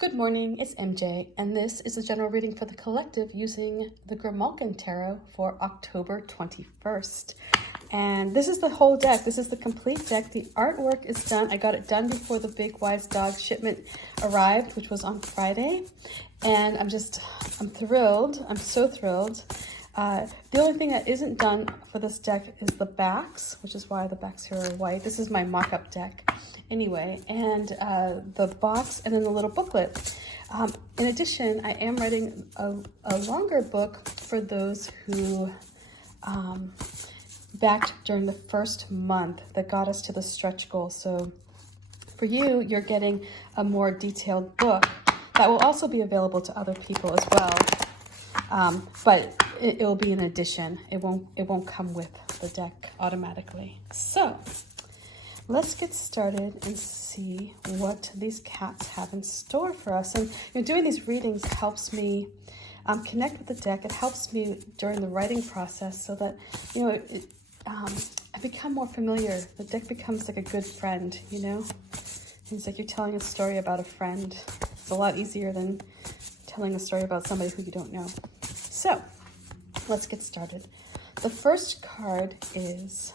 Good morning, it's MJ, and this is a general reading for the collective using the Grimalkin Tarot for October 21st. And this is the whole deck. This is the complete deck. The artwork is done. I got it done before the Big Wise Dog shipment arrived, which was on Friday. And I'm thrilled. I'm so thrilled. The only thing that isn't done for this deck is the backs, which is why the backs here are white. This is my mock-up deck anyway, and the box and then the little booklet. In addition, I am writing a longer book for those who backed during the first month that got us to the stretch goal. So for you, you're getting a more detailed book that will also be available to other people as well. But it will be an addition. It won't come with the deck automatically. So let's get started and see what these cats have in store for us. And doing these readings helps me connect with the deck. It helps me during the writing process so that I become more familiar. The deck becomes like a good friend. It's like you're telling a story about a friend. It's a lot easier than telling a story about somebody who you don't know. So let's get started. The first card is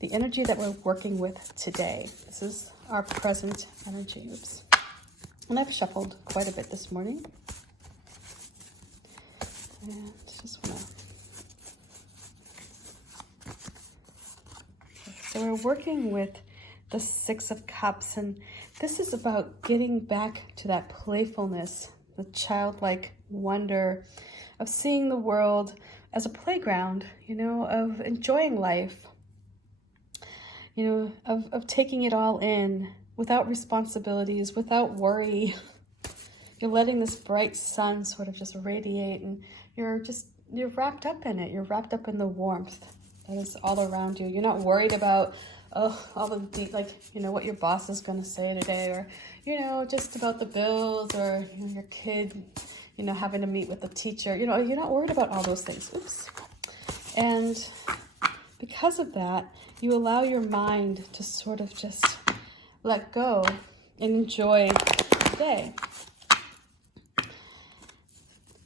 the energy that we're working with today. This is our present energy. Oops. And I've shuffled quite a bit this morning. And just want to... So we're working with the Six of Cups, and this is about getting back to that playfulness, the childlike wonder of seeing the world as a playground, of enjoying life, of taking it all in without responsibilities, without worry. You're letting this bright sun sort of just radiate, and you're wrapped up in it. You're wrapped up in the warmth that is all around you. You're not worried about, all the deep, what your boss is going to say today, or, just about the bills, or your kid, having to meet with the teacher. You're not worried about all those things. Oops. And because of that, you allow your mind to sort of just let go and enjoy the day.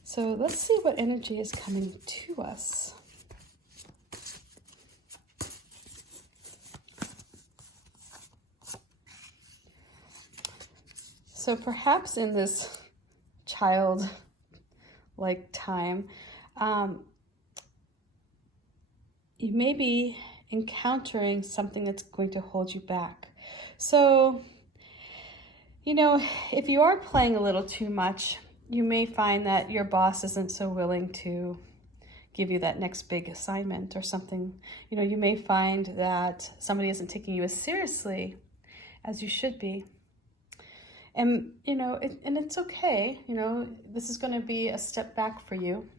So let's see what energy is coming to us. So perhaps in this child-like time, you may be encountering something that's going to hold you back. So, if you are playing a little too much, you may find that your boss isn't so willing to give you that next big assignment or something. You may find that somebody isn't taking you as seriously as you should be. And, and it's okay. This is going to be a step back for you.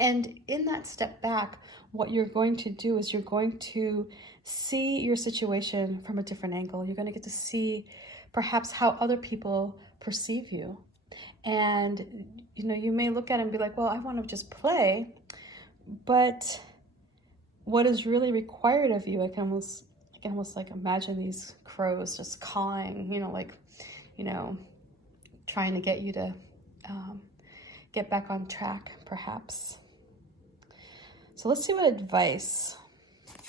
And in that step back, what you're going to do is you're going to see your situation from a different angle. You're going to get to see perhaps how other people perceive you. And, you may look at it and be like, well, I want to just play. But what is really required of you, I can almost like imagine these crows just cawing, trying to get you to get back on track, perhaps. So let's see what advice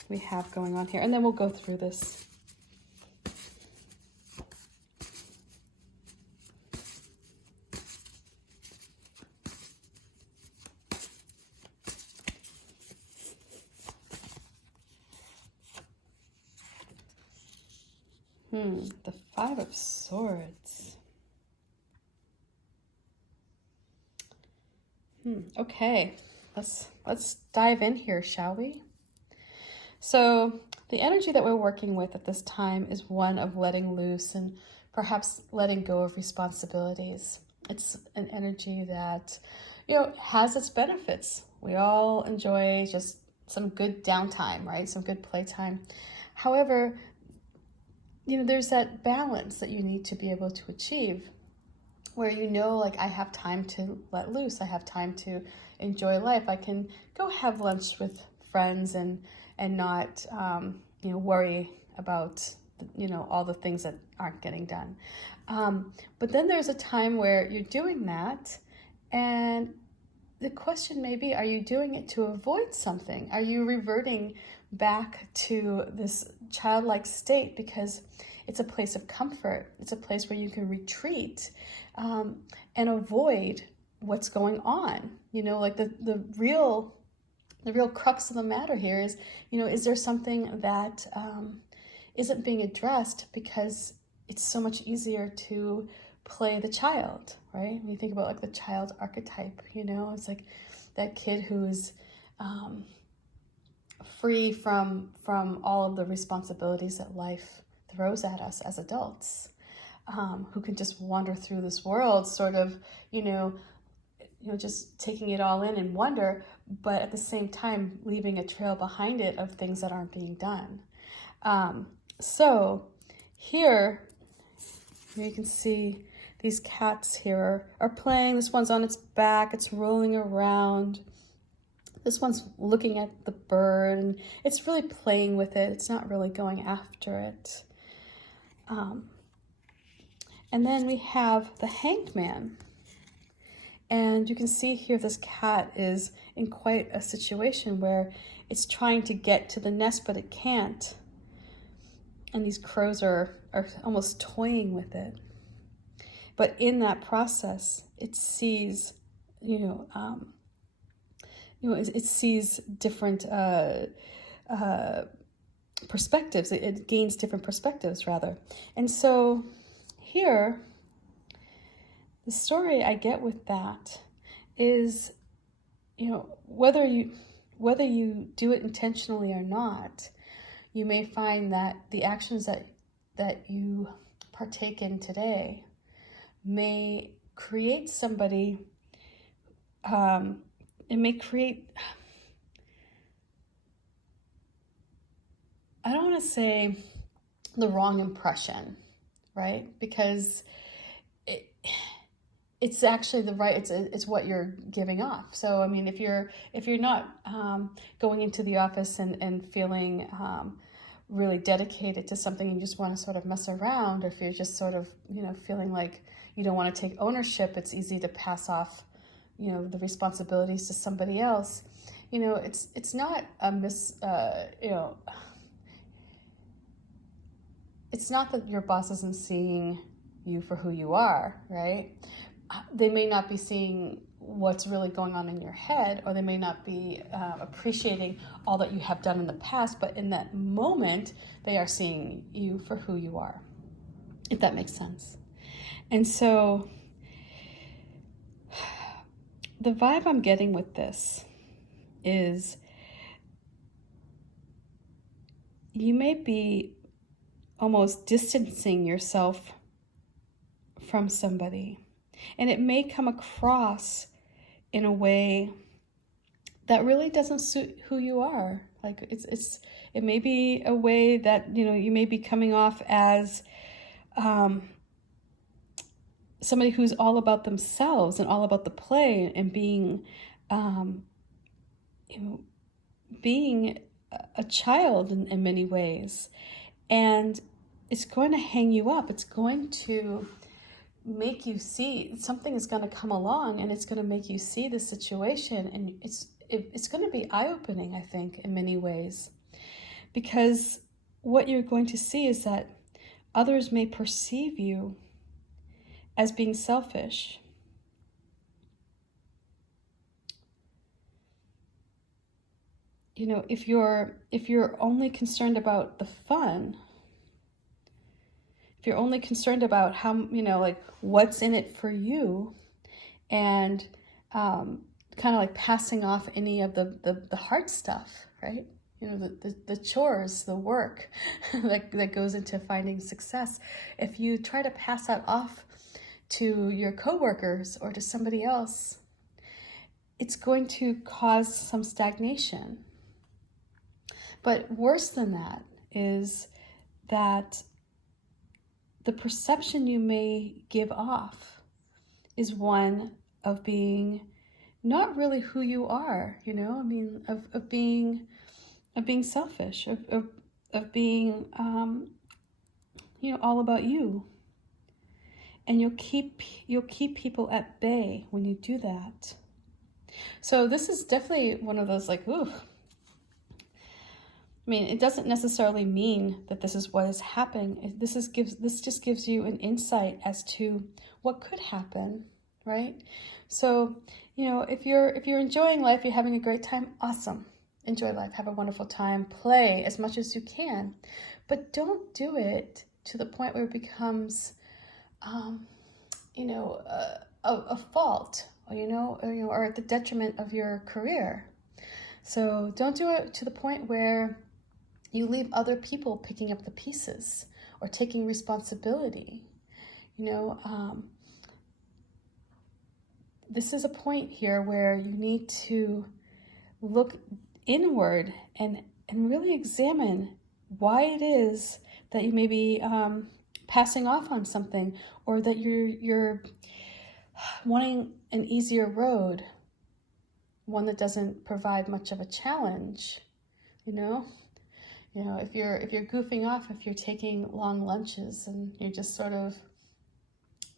we have going on here, and then we'll go through this. The Five of Swords. Okay, let's dive in here, shall we? So the energy that we're working with at this time is one of letting loose and perhaps letting go of responsibilities. It's an energy that, has its benefits. We all enjoy just some good downtime, right? Some good playtime. However, there's that balance that you need to be able to achieve where I have time to let loose. I have time to enjoy life. I can go have lunch with friends and not, worry about all the things that aren't getting done. But then there's a time where you're doing that, and the question may be, are you doing it to avoid something? Are you reverting back to this childlike state because it's a place of comfort? It's a place where you can retreat and avoid what's going on. Like the real crux of the matter here is, is there something that isn't being addressed because it's so much easier to play the child, right? When you think about like the child archetype, it's like that kid who's free from all of the responsibilities that life throws at us as adults, who can just wander through this world sort of, just taking it all in and wonder, but at the same time leaving a trail behind it of things that aren't being done. So here you can see these cats here are playing. This one's on its back, it's rolling around. This one's looking at the bird, and it's really playing with it. It's not really going after it. And then we have the Hanged Man. And you can see here this cat is in quite a situation where it's trying to get to the nest, but it can't. And these crows are almost toying with it. But in that process, it sees, it sees different perspectives. It gains different perspectives, rather. And so here, the story I get with that is, whether you do it intentionally or not, you may find that the actions that you partake in today may create somebody, it may create, I don't want to say the wrong impression, right? Because it's actually it's what you're giving off. So, I mean, if you're not going into the office and feeling really dedicated to something, and you just want to sort of mess around, or if you're just sort of, feeling like you don't want to take ownership, it's easy to pass off, the responsibilities to somebody else. It's not it's not that your boss isn't seeing you for who you are, right? They may not be seeing what's really going on in your head, or they may not be appreciating all that you have done in the past, but in that moment, they are seeing you for who you are, if that makes sense. And so the vibe I'm getting with this is you may be almost distancing yourself from somebody, and it may come across in a way that really doesn't suit who you are. Like it may be a way that, you may be coming off as somebody who's all about themselves and all about the play and being, being a child in many ways. And it's going to hang you up. It's going to make you see, something is going to come along and it's going to make you see the situation. And it's going to be eye-opening, I think, in many ways. Because what you're going to see is that others may perceive you as being selfish. If you're only concerned about the fun, if you're only concerned about how, like what's in it for you, and kind of like passing off any of the hard stuff, right? The chores, the work that goes into finding success. If you try to pass that off to your coworkers or to somebody else, it's going to cause some stagnation. But worse than that is that the perception you may give off is one of being not really who you are, of being selfish, of being all about you. And you'll keep people at bay when you do that. So this is definitely one of those like, ooh. I mean, it doesn't necessarily mean that this is what is happening. This just gives you an insight as to what could happen, right? So, if you're enjoying life, you're having a great time, awesome. Enjoy life, have a wonderful time, play as much as you can, but don't do it to the point where it becomes, a fault, or at the detriment of your career. So don't do it to the point where you leave other people picking up the pieces or taking responsibility. This is a point here where you need to look inward and really examine why it is that you may be passing off on something, or that you're wanting an easier road, one that doesn't provide much of a challenge. If you're goofing off, if you're taking long lunches and you're just sort of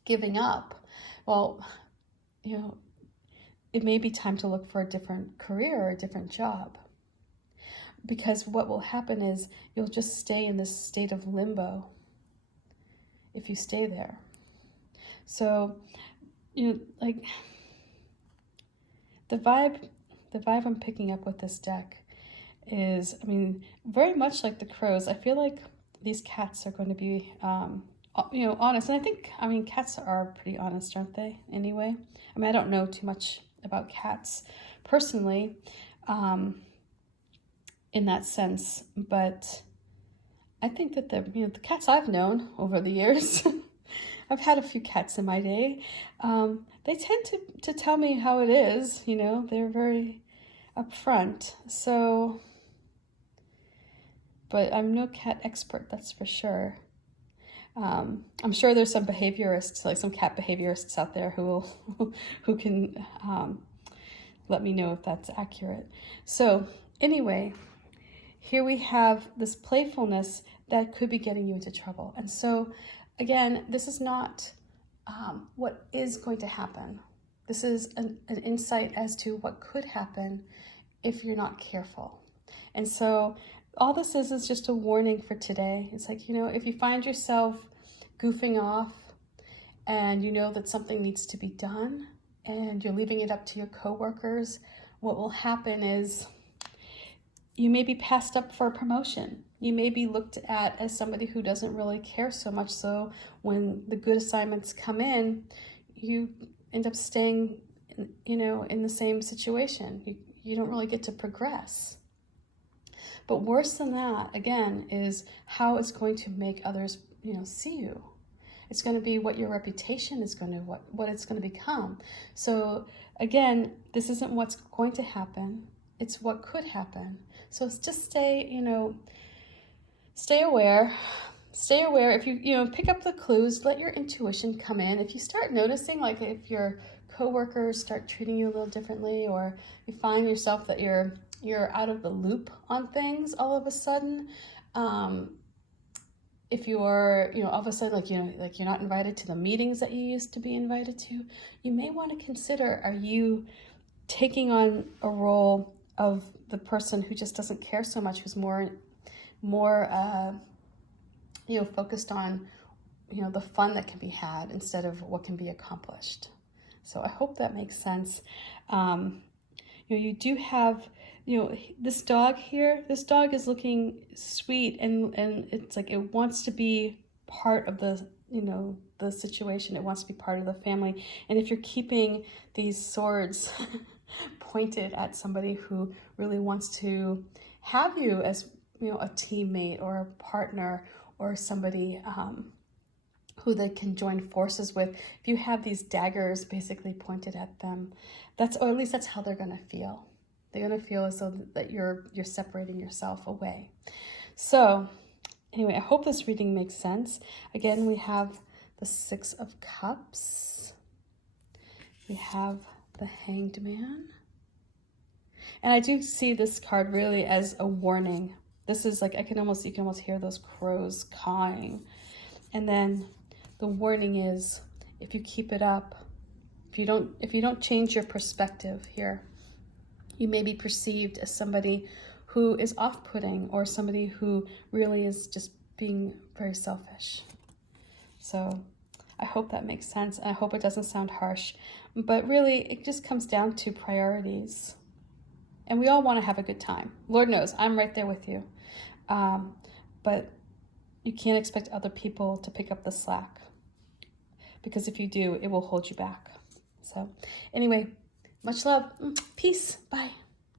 giving up, well, it may be time to look for a different career or a different job. Because what will happen is you'll just stay in this state of limbo if you stay there. So, like the vibe I'm picking up with this deck is, very much like the crows. I feel like these cats are going to be, honest. And I think, cats are pretty honest, aren't they? Anyway, I don't know too much about cats personally, in that sense, but I think that the cats I've known over the years, I've had a few cats in my day. They tend to tell me how it is. They're very upfront. So, but I'm no cat expert, that's for sure. I'm sure there's some behaviorists, like some cat behaviorists out there who can let me know if that's accurate. So anyway, here we have this playfulness that could be getting you into trouble. And so again, this is not what is going to happen. This is an insight as to what could happen if you're not careful. And so all this is just a warning for today. It's like, if you find yourself goofing off and you know that something needs to be done and you're leaving it up to your coworkers, what will happen is you may be passed up for a promotion. You may be looked at as somebody who doesn't really care so much. So when the good assignments come in, you end up staying, in the same situation. You don't really get to progress. But worse than that, again, is how it's going to make others, see you. It's going to be what your reputation is going to, what it's going to become. So again, this isn't what's going to happen. It's what could happen. So it's just stay aware. Stay aware. If you pick up the clues, let your intuition come in. If you start noticing, like if your coworkers start treating you a little differently, or you find yourself that you're out of the loop on things all of a sudden, if you're, all of a sudden, like you're not invited to the meetings that you used to be invited to, you may want to consider, are you taking on a role of the person who just doesn't care so much, who's more focused on, the fun that can be had instead of what can be accomplished. So I hope that makes sense. You do have, this dog here. This dog is looking sweet, and it's like it wants to be part of the, the situation. It wants to be part of the family. And if you're keeping these swords pointed at somebody who really wants to have you as, a teammate or a partner or somebody who they can join forces with, if you have these daggers basically pointed at them, or at least that's how they're going to feel. They're going to feel as though that you're separating yourself away. So anyway, I hope this reading makes sense. Again, we have the Six of Cups. We have the Hanged Man. And I do see this card really as a warning. This is like, you can almost hear those crows cawing. And then the warning is, if you keep it up, if you don't change your perspective here, you may be perceived as somebody who is off-putting, or somebody who really is just being very selfish. So I hope that makes sense. And I hope it doesn't sound harsh, but really it just comes down to priorities. And we all want to have a good time. Lord knows, I'm right there with you. But you can't expect other people to pick up the slack, because if you do, it will hold you back. So anyway, much love. Peace. Bye.